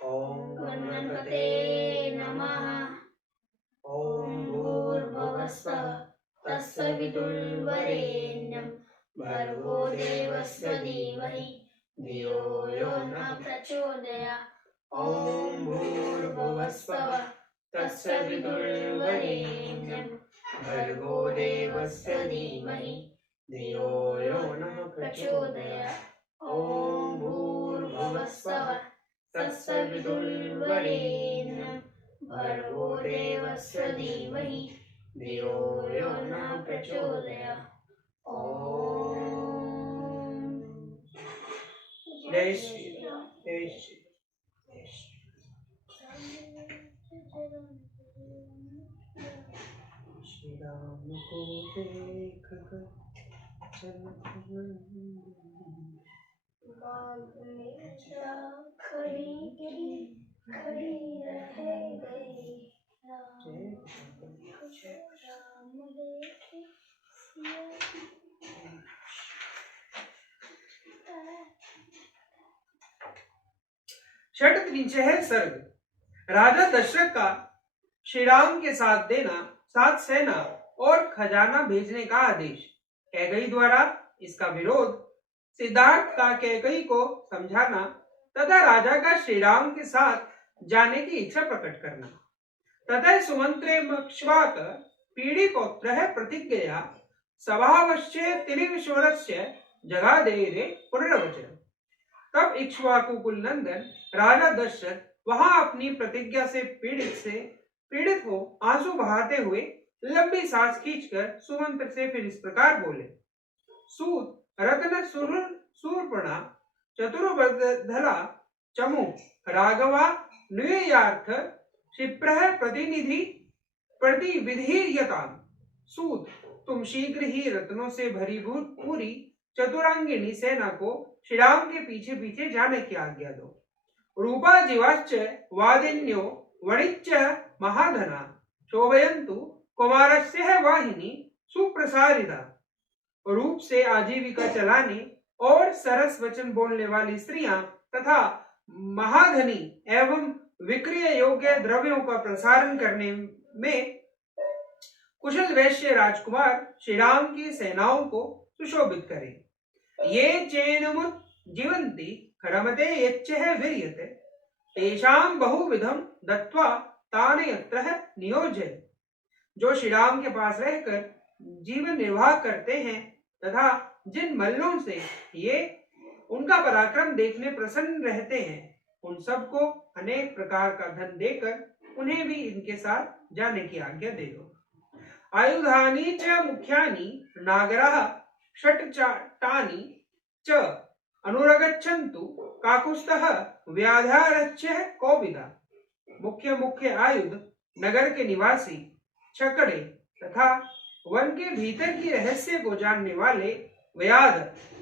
ओम गणपते नमः। ओम भूर्भुवस्सुः तत्सवितुर्वरेण्यं भर्गो देवस्य धीमहि धियो यो नः प्रचोदयात्। ओम भूर्भुवस्सुः तत्सवितुर्वरेण्यं भर्गो देवस्य धीमहि धियो यो नः प्रचोदयात्। ओम भूर्भुवस्सुः तत्सवितुर्वरेण्यं भर्गो देवस्य धीमहि धियो यो नः प्रचोदयात्। ओम जय श्री राम। जय श्री जय श्री श्री राम को देख कर बाग में जा खड़ी खड़ी रह गई। राम देखे सिया। षट त्रिंशः सर्ग। राजा दशरथ का श्री राम के साथ देना, साथ सेना और खजाना भेजने का आदेश, कैकेयी द्वारा इसका विरोध, सिद्धार्थ का कैकेयी को समझाना तथा राजा का श्री राम के साथ जाने की इच्छा प्रकट करना। तथा सुमंत्रे मक्ष्वाक पीड़ी पौत्र प्रतिज्ञया सभावश्य तिलिविश्वरस्य जगादेरे पुनर्वचन। तब इक्ष्वाकु कुल नंदन राजा दशरथ वहां अपनी प्रतिज्ञा से पीड़ित हो आंसू बहाते हुए लंबी सांस खींचकर सुमंत्र से फिर इस प्रकार बोले। सूत रत्न सूर्पणा चतुर्वधला चमु राघवा न्यूयार्थ क्षिप्रः प्रतिनिधि प्रतिविधीयताम। सूत, तुम शीघ्र ही रत्नों से भरी पूरी चतुरांगिनी सेना को श्री राम के पीछे पीछे जाने की आज्ञा दो। रूपा जीवाश्च वादिन्यो वणिच्च महाधना शोभयन्तु कुमारस्य वाहिनी सुप्रसारिता। रूप से आजीविका चलाने और सरस वचन बोलने वाली स्त्रियां तथा महाधनी एवं विक्रय योग्य द्रव्यों का प्रसारण करने में कुशल वैश्य राजकुमार श्री राम की सेनाओं को सुशोभित करें। ये चेनमुत जीवंती रमते यच्चः वीर्यते तेषां बहुविधम दत्वा ताने यत्र नियोजय। जो श्री राम के पास रहकर जीवन निर्वाह करते हैं तथा जिन मल्लों से ये उनका पराक्रम देखने प्रसन्न रहते हैं, उन सबको अनेक प्रकार का धन देकर उन्हें भी इनके साथ जाने की आज्ञा दे दो। आयुधानि च मुख्यानि नागराः षट्चाटानि च अनुरगच्छन्तु काकुस्तः व्याधारच्य कोविदा। मुख्य मुख्य आयुध, नगर के निवासी, छकड़े तथा वन के भीतर की रहस्य को जानने वाले व्याध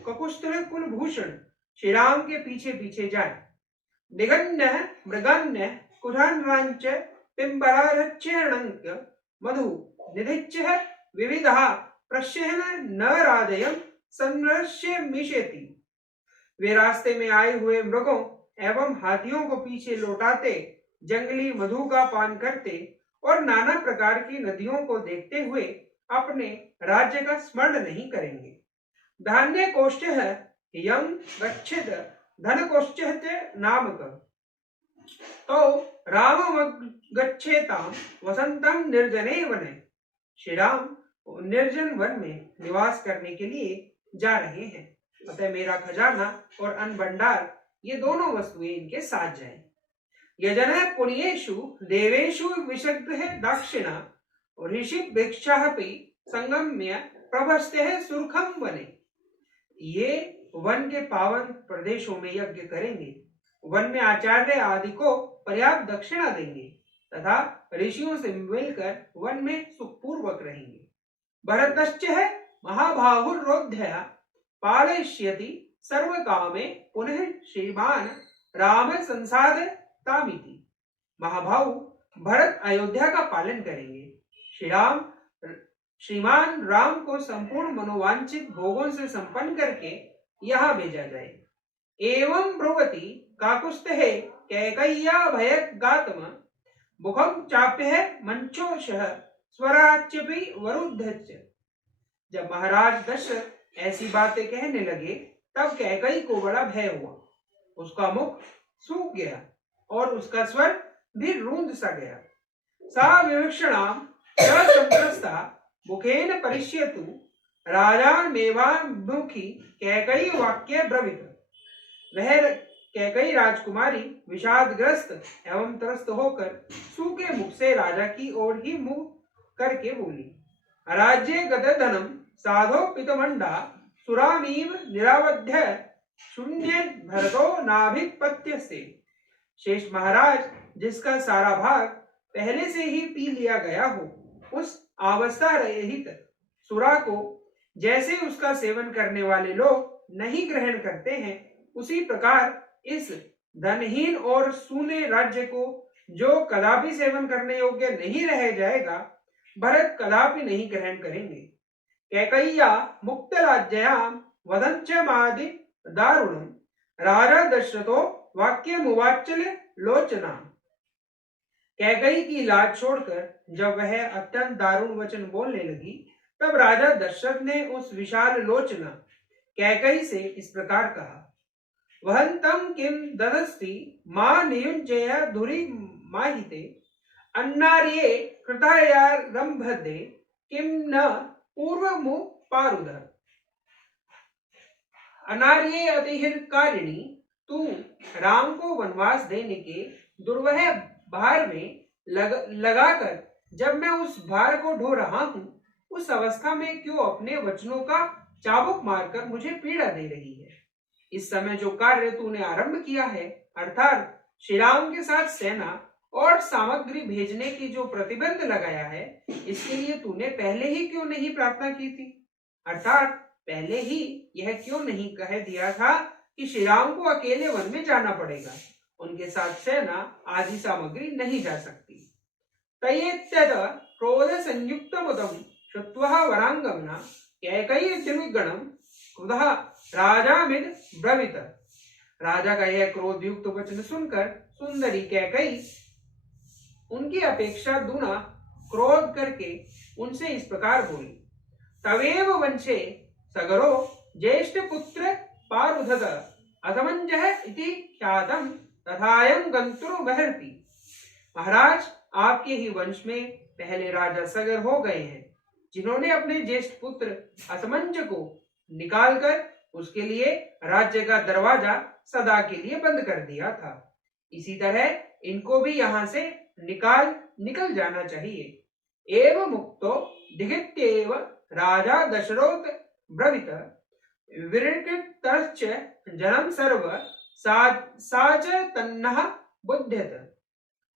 ककुस्तर कुलभूषण श्री राम के पीछे पीछे जाए। निगन्य मृगन्य कुठान्रांच पिंबलारच्यणंक मधु निधिच्य विविधा प्रश्यहन न राजयम संरस्य मिशेति। वे रास्ते में आए हुए मृगों एवं हाथियों को पीछे लौटाते, जंगली मधु का पान करते और नाना प्रकार की नदियों को देखते हुए अपने राज्य का स्मरण नहीं करेंगे। धान्य कोष्ठः यं गच्छेत धन कोष्ठः नामक तो राममगच्छेतां वसंतं निर्जने वने। श्री राम निर्जन वन में निवास करने के लिए जा रहे हैं, अतः मेरा खजाना और अन्न भंडार ये दोनों वस्तुएं इनके साथ जाएं। यजन पुण्येषु देवेषु विशग्रह दक्षिणा ऋषि भिक्षापि संगम्य प्रभस्ते सुरखम वने। ये वन के पावन प्रदेशों में यज्ञ करेंगे, वन में आचार्य आदि को पर्याप्त दक्षिणा देंगे तथा ऋषियों से मिलकर वन में सुखपूर्वक रहेंगे। भरतश्च महाबाहुरोध्या पालयिष्यति सर्व कामे पुनः श्रीमान राम संसादतामिति। महाभाऊ भरत अयोध्या का पालन करेंगे, श्रीमान राम को संपूर्ण मनोवांछित भोगों से संपन्न करके यहाँ भेजा जाए। एवं ब्रुवति काकुस्ते कैकय्या भयगातम मुखम चाप्य मंचोषः स्वराच्यपि वरुद्धश्च। जब महाराज दशरथ ऐसी बातें कहने लगे तब कैकई को बड़ा भय हुआ। उसका मुख सूख गया और उसका स्वर भी रूंध सा गया। सा विवक्षणाम संत्रस्ता मुखेन परिष्यतु राजामेवाभिमुखी कैकई वाक्य ब्रवीत। वह कैकई राजकुमारी विषादग्रस्त एवं त्रस्त होकर सूखे मुख से राजा की ओर ही मुंह करके बोली, राज्ये गत धनम साधो पितमंडा सुरामीव निरावध्य शून्य भरतो नाभिपत्य से। शेष महाराज, जिसका सारा भाग पहले से ही पी लिया गया हो, उस अवस्था रहित सुरा को जैसे उसका सेवन करने वाले लोग नहीं ग्रहण करते हैं, उसी प्रकार इस धनहीन और सूने राज्य को जो कदापि सेवन करने योग्य नहीं रह जाएगा, भरत कदापि नहीं ग्रहण करेंगे। कैकय्या मुक्त राज्याम वदंच मादि दारुणम राजा दशरथो वाक्य मुवाचल लोचना। कैकई की लाज छोड़कर जब वह अत्यंत दारुण वचन बोलने लगी, तब राजा दशरथ ने उस विशाल लोचना कैकई से इस प्रकार कहा, वहंतम किम ददस्ति मां नियुंजय धुरी माहिते अन्नार्ये कृतायारंभदे किम न पूर्वमु पारुद। अनार्ये अतिहितकारिणी, तू राम को वनवास देने के दुर्वह भार में लगाकर जब मैं उस भार को ढो रहा हूं, उस अवस्था में क्यों अपने वचनों का चाबुक मारकर मुझे पीड़ा दे रही है। इस समय जो कार्य तूने आरंभ किया है, अर्थात श्री राम के साथ सेना और सामग्री भेजने की जो प्रतिबंध लगाया है, इसके लिए तूने पहले ही क्यों नहीं प्रार्थना की थी, अर्थात पहले ही यह क्यों नहीं कह दिया था कि श्री राम को अकेले वन में जाना पड़ेगा, उनके साथ सेना आदि सामग्री नहीं जा सकती। तयेत्यद क्रोध संयुक्त मुदम श्रुत्वा वरांगमना कैकयी द्विगणम क्रुधः राजामिद ब्रवीत। राजा का यह क्रोध युक्त वचन सुनकर सुंदरी कैकयी उनकी अपेक्षा दुना क्रोध करके उनसे इस प्रकार बोली, तवेव वंशे सगरो ज्येष्ठ पुत्र पारुधत असमंजः इति ख्यातम तथायं गंतुर्बहर्ति। महाराज, आपके ही वंश में पहले राजा सगर हो गए हैं, जिन्होंने अपने ज्येष्ठ पुत्र असमंज को निकालकर उसके लिए राज्य का दरवाजा सदा के लिए बंद कर दिया था। इसी तरह इनको भी यहाँ से निकल जाना चाहिए। एव मुक्तो दिगित्येव राजा दशरथ ब्रवीत विरकृतश्च जनम सर्व साच तन्नः बुध्यत।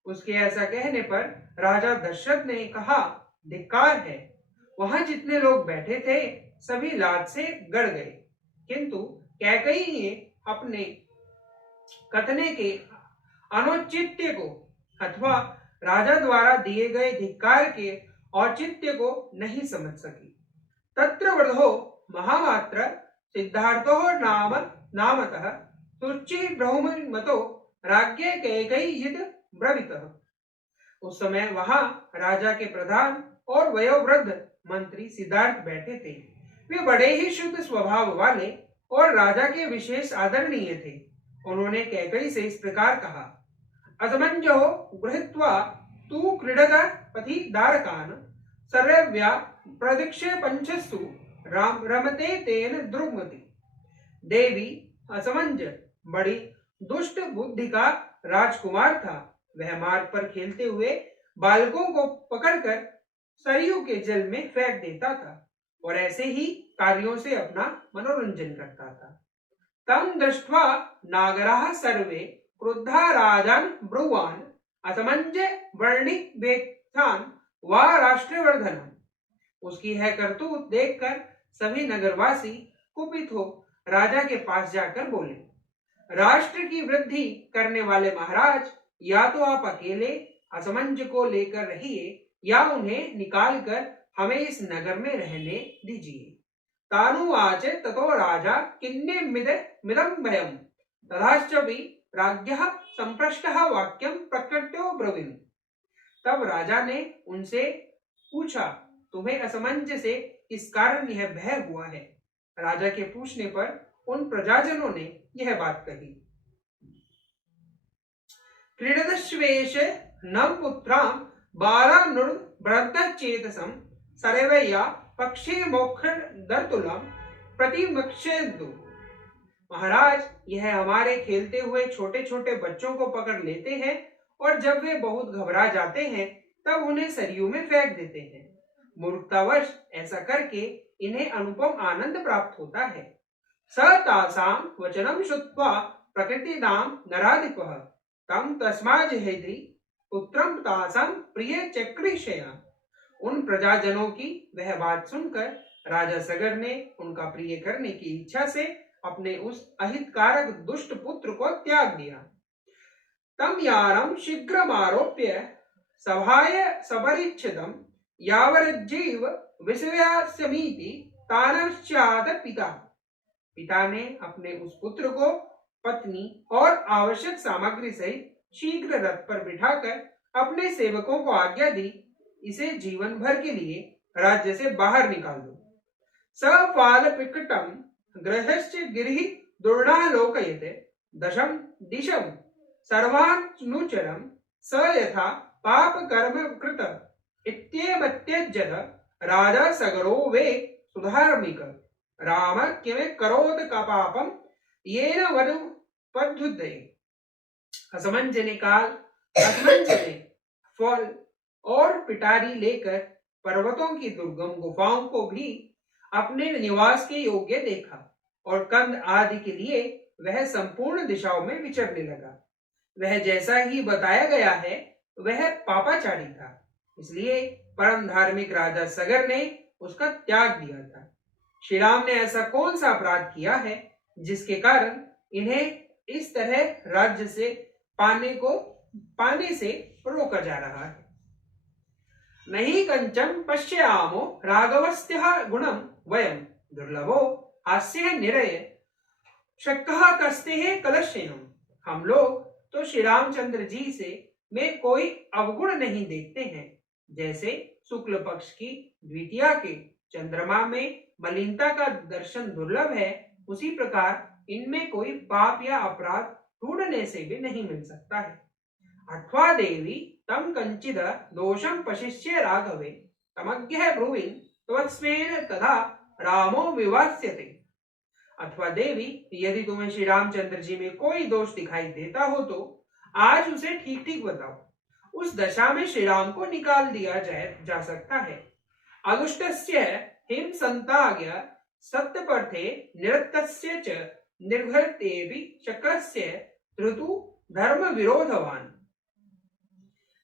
उसके ऐसा कहने पर राजा दशरथ ने कहा, धिक्कार है। वहां जितने लोग बैठे थे सभी लाज से गड़ गए, किंतु कैकयी ने अपने कथने के अनुचित्य को अथवा राजा द्वारा दिए गए धिक्कार के औचित्य को नहीं समझ सकी। तत्र वृद्धो महामात्र सिद्धार्थो नामतः तुच्ची ब्रह्मतो राज्ञ कैकयी ब्रवीतः। उस समय वहां राजा के प्रधान और वयोवृद्ध मंत्री सिद्धार्थ बैठे थे। वे बड़े ही शुद्ध स्वभाव वाले और राजा के विशेष आदरणीय थे। उन्होंने कैकयी से इस प्रकार कहा, असमंजो गृहीत्वा तू क्रीडत पथि दारकान सर्वव्या प्रदीक्षे पंचसु रमते तेन द्रुमति। देवी असमंज बड़ी दुष्ट बुद्धि का राजकुमार था। वह मार्ग पर खेलते हुए बालकों को पकड़कर सरयू के जल में फेंक देता था और ऐसे ही कार्यों से अपना मनोरंजन करता था। तम दृष्ट्वा नागराः सर्वे क्रुद्धा राजान ब्रुवान असमंज वर्णि वेत्थान वा राष्ट्रवर्धनम। उसकी है करतूत देखकर सभी नगरवासी कुपित हो राजा के पास जाकर बोले, राष्ट्र की वृद्धि करने वाले महाराज, या तो आप अकेले असमंज को लेकर रहिए या उन्हें निकालकर हमें इस नगर में रहने दीजिए। तानुवाच ततो राजा किन्ने मिदं भयम तथाश्चपि राज्ञः संप्रष्टः वाक्यम प्रकृत्यो ब्रवीमि। तब राजा ने उनसे पूछा, तुम्हें असमंजस से किस कारण यह भय हुआ है? राजा के पूछने पर उन प्रजाजनों ने यह बात कही। क्रीडदश्वेश न पुत्रां बालानुर्वृद्धचेतसं सर्वैया पक्षे मोक्षदर्तुलं प्रतिमक्षेन्तु। महाराज, यह हमारे खेलते हुए छोटे छोटे बच्चों को पकड़ लेते हैं और जब वे बहुत घबरा जाते हैं तब उन्हें सरयू में फेंक देते हैं। मूर्खतावश ऐसा करके इन्हें अनुपम आनंद प्राप्त होता है। स तासां वचनं श्रुत्वा प्रकृतिनां नराधिपः तम तस्माज्जयति पुत्रं तासां प्रिय चक्रिषया। उन प्रजाजनों की वह बात सुनकर राजा सगर ने उनका प्रिय करने की इच्छा से अपने उस अहितकारक दुष्ट पुत्र को त्याग दिया। तम यारम शीघ्रमारोप्य सभाय सबरिच्छिदं यावज्जीव विषयास्यमीति तानश्चाद पिता। पिता ने अपने उस पुत्र को पत्नी और आवश्यक सामग्री सहित शीघ्र रथ पर बिठाकर अपने सेवकों को आज्ञा दी, इसे जीवन भर के लिए राज्य से बाहर निकाल दो। सफाल पिकटम गृहश्च गिरि दुर्नालोकयते दशम दिशम सर्वानुचरम स यथा पाप कर्म कृत इत्येवत्यज्यत राजा सगरो वे सुधार्मिक राम किमे करोत का पापम येन वधु पद्धुते। असमंज ने फल और पिटारी लेकर पर्वतों की दुर्गम गुफाओं को भी अपने निवास के योग्य देखा और कंद आदि के लिए वह संपूर्ण दिशाओं में विचरने लगा। वह जैसा ही बताया गया है वह पापाचारी था, इसलिए परम धार्मिक राजा सगर ने उसका त्याग दिया था। श्री राम ने ऐसा कौन सा अपराध किया है जिसके कारण इन्हें इस तरह राज्य से पाने से रोका जा रहा है? नहीं कंचन पश्यामो राघवस्य गुणम वयम दुर्लभो हास्य निरय शक्कः कस्ते कलशेयम। हम लोग तो श्री रामचंद्र जी से में कोई अवगुण नहीं देखते हैं। जैसे शुक्ल पक्ष की द्वितीया के चंद्रमा में मलिनता का दर्शन दुर्लभ है, उसी प्रकार इनमें कोई पाप या अपराध ढूंढने से भी नहीं मिल सकता है। अथवा देवी तम कंचिद दोषम पशिष्य राघवे तमज्ञः ब्रुवीन त्वस्मेन तथा रामो विवास्यते। अथवा देवी, यदि तुम्हें श्री रामचंद्र जी में कोई दोष दिखाई देता हो तो आज उसे ठीक ठीक बताओ, उस दशा में श्री राम को निकाल दिया जा सकता है। अदुष्टस्य हिम संताग्य सत्यपर्थे निरतस्य च निर्घर्तेऽपि शक्रस्य ऋतु धर्म विरोधवान।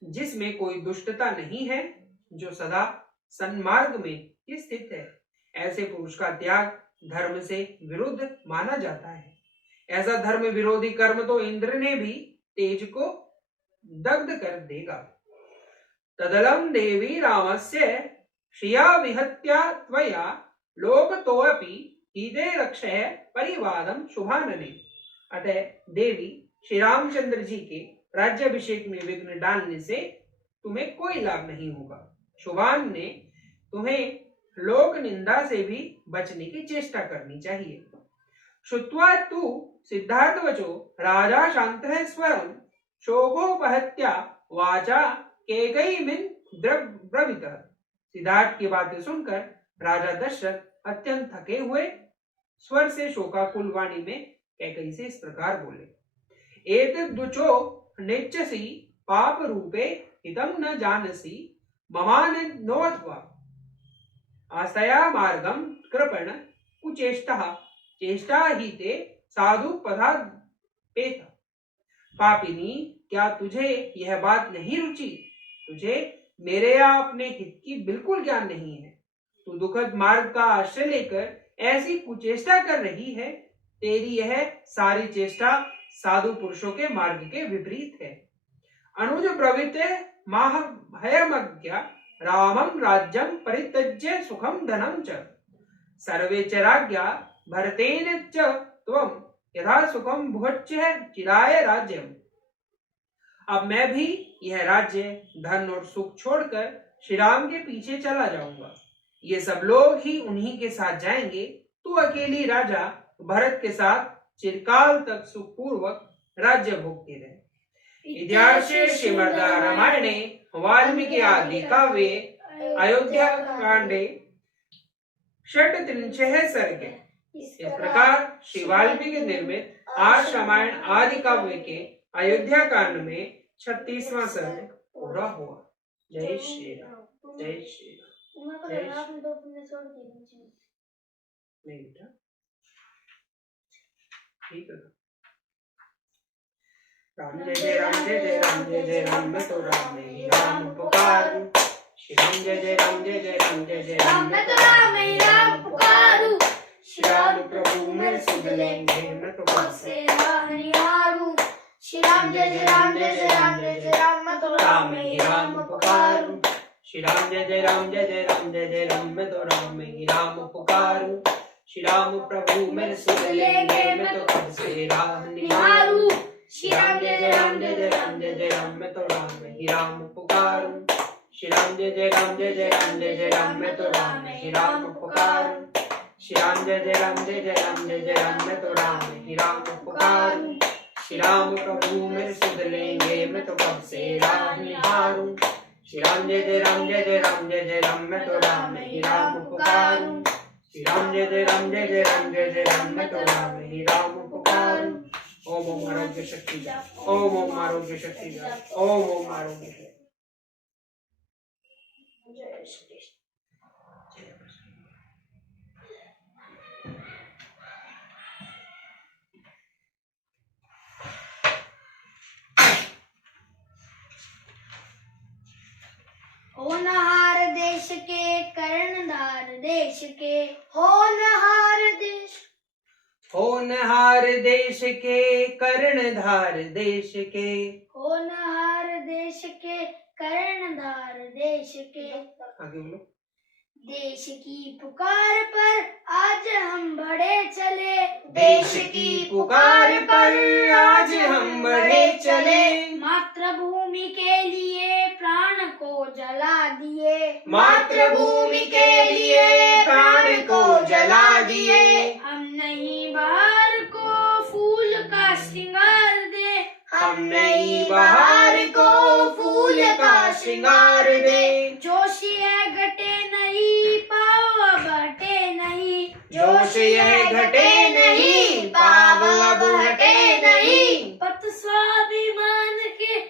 जिसमें कोई दुष्टता नहीं है, जो सदा सन्मार्ग में स्थित है, ऐसे पुरुष का त्याग धर्म से विरुद्ध माना जाता है। ऐसा धर्म विरोधी कर्म तो इंद्र ने भी तेज को दग्ध कर देगा। तदलं देवी रामस्य श्रिया विहत्या त्वया लोकतोऽपि हीते रक्षय परिवादम शुभानने। अतः देवी, श्री रामचंद्र जी के राज्याभिषेक में विघ्न डालने से तुम्हें कोई लाभ नहीं होगा। शुभान ने तुम्हें लोक निंदा से भी बचने की चेष्टा करनी चाहिए। श्रुत्वा तु सिद्धार्थवचो राजा शान्तः स्वरं शोकोपहत्या वाचा कैकेयीमिन् ब्रवीत। सिद्धार्थ की बातें सुनकर राजा दशरथ अत्यंत थके हुए स्वर से शोकाकुल वाणी में कैकेयी से इस प्रकार बोले, एतद्वचो नेच्छसि पाप रूपे हितं न जानसि ममाननोऽथवा आस्तया मार्गम कृपण कुचेष्टः चेष्टा ही ते साधु पदापेत। पापिनी, क्या तुझे यह बात नहीं रुचि? तुझे मेरे या अपने हित की बिल्कुल ज्ञान नहीं है। तू दुखद मार्ग का आश्रय लेकर ऐसी कुचेष्टा कर रही है। तेरी यह सारी चेष्टा साधु पुरुषों के मार्ग के विपरीत है। अनुज प्रवृत्ते माहयमज्ञा रामं राज्यं परित्यज्य सुखम धनम च सर्वे च राज्ञा भरतेन च त्वं यथा सुखम भुच्य चिराय राज्यम। अब मैं भी यह राज्य, धन और सुख छोड़कर श्री राम के पीछे चला जाऊंगा। ये सब लोग ही उन्हीं के साथ जाएंगे, तो अकेली राजा भरत के साथ चिरकाल तक सुखपूर्वक राज्य भोगते रहे। इतिहासे श्रीमद् रामायणे वाल्मीकि आदि काव्ये अयोध्या कांडे षट्त्रिंशः सर्गे। इस प्रकार श्री वाल्मीकि निर्मित आर्ष रामायण आदि काव्य के अयोध्या कांड में 36वां सर्ग पूरा हुआ। जय श्री राम, जय श्री राम, जय श्री राम। नहीं बेटा, ठीक है। राम जय जय राम, जय जय राम, जय जय राम, मैं तो राम ही राम पुकारूं। श्री राम जय जय राम, जय जय राम, जय जय राम, मैं तो राम ही राम पुकारूं। श्री राम प्रभु मेरे सुध लेंगे, मैं तो कब से राह निहारूं। श्री राम जय जय राम, जय जय राम, जय जय राम, मैं तो राम ही राम पुकारूं। श्री राम जय जय राम, जय जय राम, जय जय राम, मैं तो राम ही राम पुकारूं। श्री राम प्रभु मेरे सुध लेंगे, मैं तो कब से राह निहारूं। श्री राम जय जय राम, जय जय राम, जय जय राम, मैं तो राम ही राम पुकारूं। श्री राम जय जय राम, जय जय राम, जय जय राम, मैं तो राम ही राम पुकारूं। श्री राम जय जय राम, जय जय राम, जय जय राम, मैं तो राम ही राम पुकारूं। श्री राम प्रभु मेरे सुध लेंगे, मैं तो कब से राह निहारूं। श्री राम जय जय राम, जय जय राम, जय जय राम, मैं तो राम ही राम पुकारूं। श्री राम जय जय राम, जय जय राम, जय जय राम, मैं तो राम ही राम पुकारूं। ओम आरोग्य शक्ति जा, ओम आरोग्य शक्ति जा, ओम आरोग्य शक्ति। जय श्री कृष्ण। होनहार देश के कर्णधार देश के, होनहार देश, होनहार देश के कर्णधार देश के, होनहार देश के कर्णधार देश के। आगे बोलो। देश की पुकार पर आज हम बढ़े चले, देश की पुकार पर आज हम बढ़े चले। मातृभूमि के लिए प्राण को जला दिए, मातृभूमि के लिए प्राण को जला दिए। हम नहीं बहार को फूल का श्रृंगार दे, हम नई बहार को फूल का श्रृंगार दे। जोश यह घटे नहीं, पाव अब हटे नहीं, जोश यह घटे नहीं, पाव अब हटे नहीं। पत स्वाभिमान के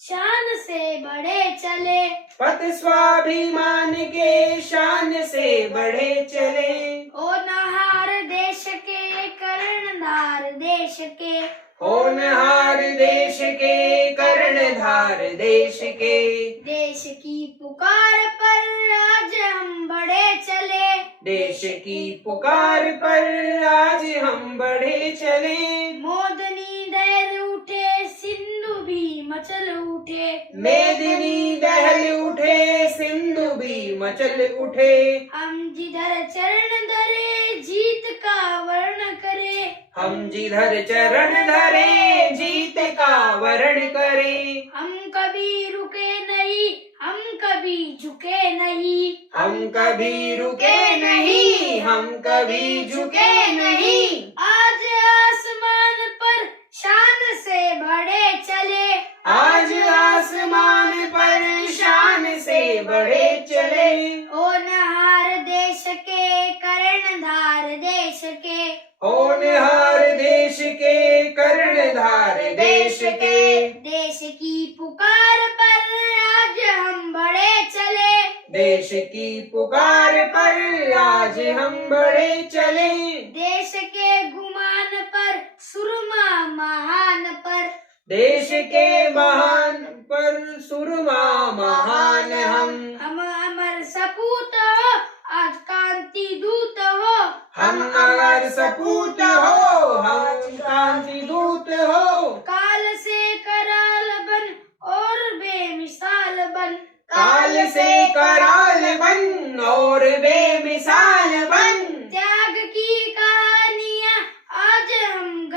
शान से बढ़े चले, पत स्वाभिमान के शान से बढ़े चले। होनहार देश के कर्णधार देश के, होनहार देश के कर्णधार देश के। देश की पुकार पर आज हम बढ़े चले, देश की पुकार पर आज हम बढ़े चले। मोदनी दहल उठे सिंधु भी मचल उठे, मेदिनी दहल उठे सिंधु भी मचल उठे। हम जिधर चरण धरे जीत का वर्ण करे, हम जिधर चरण धरे जीत का वर्ण करे। हम कभी रुके नहीं, हम कभी झुके नहीं, हम कभी रुके नहीं, हम कभी झुके नहीं। आज आसमान पर शान से बढ़े चले, आज आसमान पर शान से बढ़े चले। होनहार देश के कर्णधार देश के, होनहार देश के कर्णधार देश के। देश की पुकार पर आज हम बढ़े चले, देश की पुकार पर आज हम बढ़े चले। देश के गुमान पर सुरमा महान पर, देश के महान पर सुरमा महान हम। अमर सपूत हो आज कांति दूत हो, हम अमर सपूत हो, हम कांति दूत हो। काल से कराल बन और बेमिसाल बन, काल से कराल बन और बेमिसाल बन। त्याग की कहानियां आज हम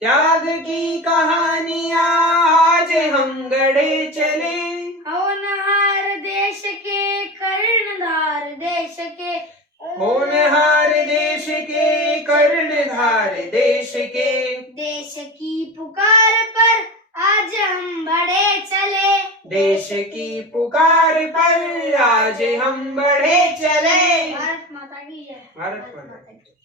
त्याग की कहानियां आज हम गढ़े चले। होनहार देश के, कर्णधार देश के, होनहार देश के, कर्णधार देश के, देश की पुकार पर आज हम बढ़े चले। देश की पुकार पर आज हम बढ़े चले। भारत माता की जय। भारत माता की जय।